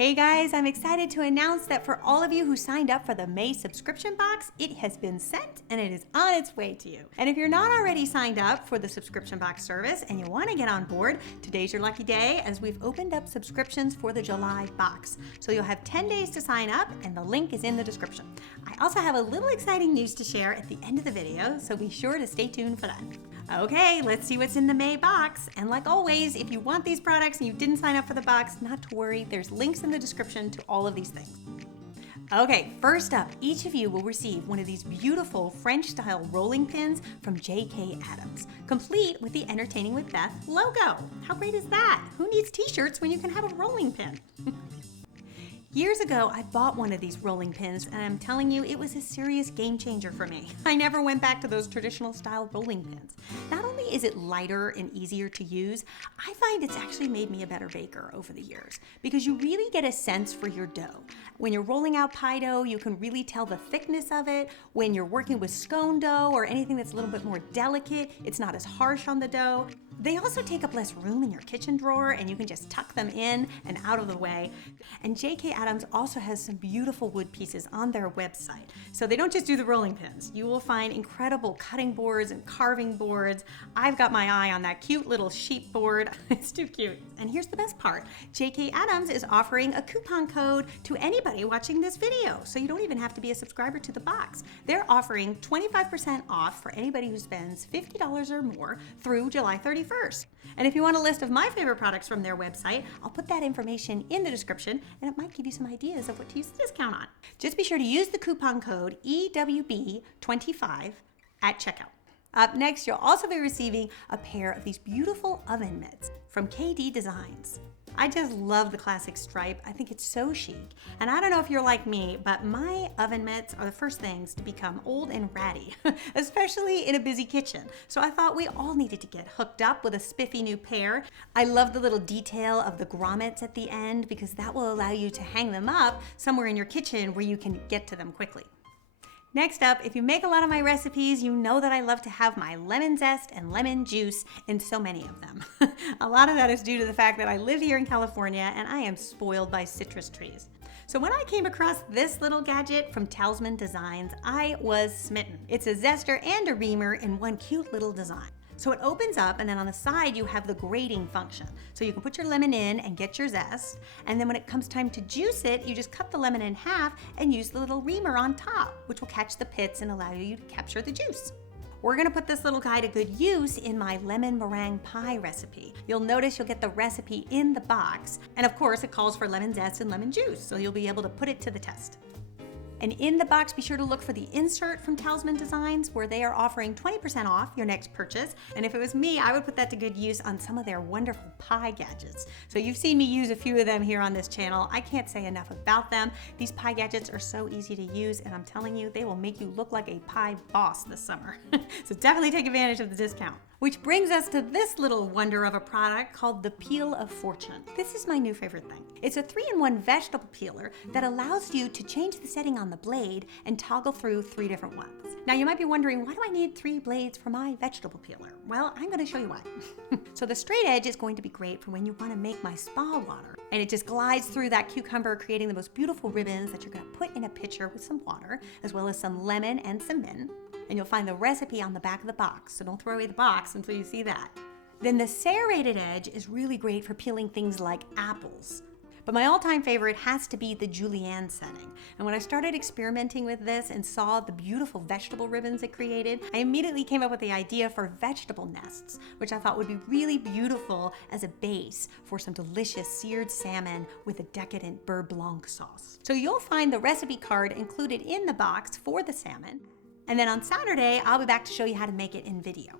Hey guys, I'm excited to announce that for all of you who signed up for the May subscription box, it has been sent and it is on its way to you. And if you're not already signed up for the subscription box service and you want to get on board, today's your lucky day as we've opened up subscriptions for the July box. So you'll have 10 days to sign up and the link is in the description. I also have a little exciting news to share at the end of the video, so be sure to stay tuned for that. Okay, let's see what's in the May box. And like always, if you want these products and you didn't sign up for the box, not to worry, there's links in the description to all of these things. Okay, first up, each of you will receive one of these beautiful French-style rolling pins from J.K. Adams, complete with the Entertaining with Beth logo. How great is that? Who needs t-shirts when you can have a rolling pin? Years ago, I bought one of these rolling pins, and I'm telling you, it was a serious game changer for me. I never went back to those traditional style rolling pins. Not only is it lighter and easier to use, I find it's actually made me a better baker over the years because you really get a sense for your dough. When you're rolling out pie dough, you can really tell the thickness of it. When you're working with scone dough or anything that's a little bit more delicate, it's not as harsh on the dough. They also take up less room in your kitchen drawer and you can just tuck them in and out of the way. And J.K. Adams also has some beautiful wood pieces on their website. So they don't just do the rolling pins. You will find incredible cutting boards and carving boards. I've got my eye on that cute little sheep board. It's too cute. And here's the best part. J.K. Adams is offering a coupon code to anybody watching this video. So you don't even have to be a subscriber to the box. They're offering 25% off for anybody who spends $50 or more through July 31st. And if you want a list of my favorite products from their website, I'll put that information in the description and it might give you some ideas of what to use the discount on. Just be sure to use the coupon code EWB25 at checkout. Up next, you'll also be receiving a pair of these beautiful oven mitts from Dee Designs. I just love the classic stripe. I think it's so chic. And I don't know if you're like me, but my oven mitts are the first things to become old and ratty, especially in a busy kitchen. So I thought we all needed to get hooked up with a spiffy new pair. I love the little detail of the grommets at the end because that will allow you to hang them up somewhere in your kitchen where you can get to them quickly. Next up, if you make a lot of my recipes, you know that I love to have my lemon zest and lemon juice in so many of them. A lot of that is due to the fact that I live here in California and I am spoiled by citrus trees. So when I came across this little gadget from Talisman Designs, I was smitten. It's a zester and a reamer in one cute little design. So it opens up and then on the side you have the grating function. So you can put your lemon in and get your zest. And then when it comes time to juice it, you just cut the lemon in half and use the little reamer on top, which will catch the pits and allow you to capture the juice. We're gonna put this little guy to good use in my lemon meringue pie recipe. You'll notice you'll get the recipe in the box. And of course it calls for lemon zest and lemon juice, so you'll be able to put it to the test. And in the box, be sure to look for the insert from Talisman Designs where they are offering 20% off your next purchase. And if it was me, I would put that to good use on some of their wonderful pie gadgets. So you've seen me use a few of them here on this channel. I can't say enough about them. These pie gadgets are so easy to use and I'm telling you, they will make you look like a pie boss this summer. So definitely take advantage of the discount. Which brings us to this little wonder of a product called the Peel of Fortune. This is my new favorite thing. It's a 3-in-1 vegetable peeler that allows you to change the setting on the blade and toggle through 3 different ones. Now you might be wondering, why do I need 3 blades for my vegetable peeler? Well, I'm gonna show you why. So the straight edge is going to be great for when you wanna make my spa water. And it just glides through that cucumber, creating the most beautiful ribbons that you're gonna put in a pitcher with some water, as well as some lemon and some mint. And you'll find the recipe on the back of the box, so don't throw away the box until you see that. Then the serrated edge is really great for peeling things like apples. But my all-time favorite has to be the julienne setting. And when I started experimenting with this and saw the beautiful vegetable ribbons it created, I immediately came up with the idea for vegetable nests, which I thought would be really beautiful as a base for some delicious seared salmon with a decadent beurre blanc sauce. So you'll find the recipe card included in the box for the salmon. And then on Saturday, I'll be back to show you how to make it in video.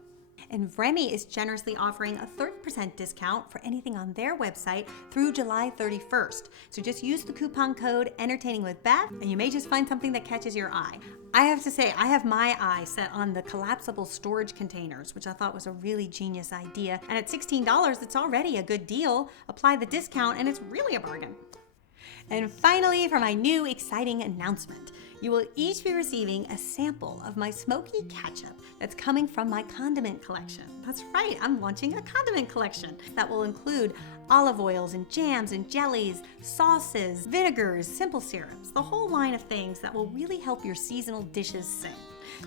And Vremi is generously offering a 30% discount for anything on their website through July 31st. So just use the coupon code Entertaining with Beth, and you may just find something that catches your eye. I have to say, I have my eye set on the collapsible storage containers, which I thought was a really genius idea. And at $16, it's already a good deal. Apply the discount, and it's really a bargain. And finally, for my new exciting announcement, you will each be receiving a sample of my smoky ketchup that's coming from my condiment collection. That's right, I'm launching a condiment collection that will include olive oils and jams and jellies, sauces, vinegars, simple syrups, the whole line of things that will really help your seasonal dishes sing.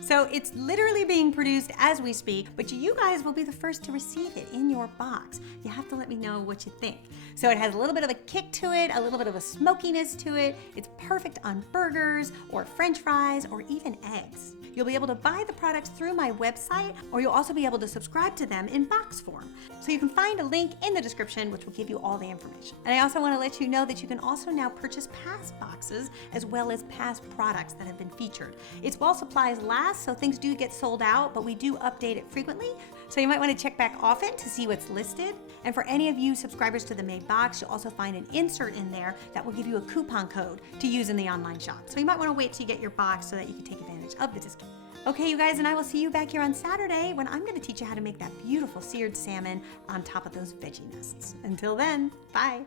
So it's literally being produced as we speak, but you guys will be the first to receive it in your box. You have to let me know what you think. So it has a little bit of a kick to it, a little bit of a smokiness to it. It's perfect on burgers or French fries or even eggs. You'll be able to buy the products through my website, or you'll also be able to subscribe to them in box form. So you can find a link in the description, which will give you all the information. And I also want to let you know that you can also now purchase past boxes as well as past products that have been featured. It's while supplies last, so things do get sold out, but we do update it frequently. So you might want to check back often to see what's listed. And for any of you subscribers to the Made box, you'll also find an insert in there that will give you a coupon code to use in the online shop. So you might want to wait till you get your box so that you can take advantage of the discount. Okay, you guys, and I will see you back here on Saturday when I'm going to teach you how to make that beautiful seared salmon on top of those veggie nests. Until then, bye.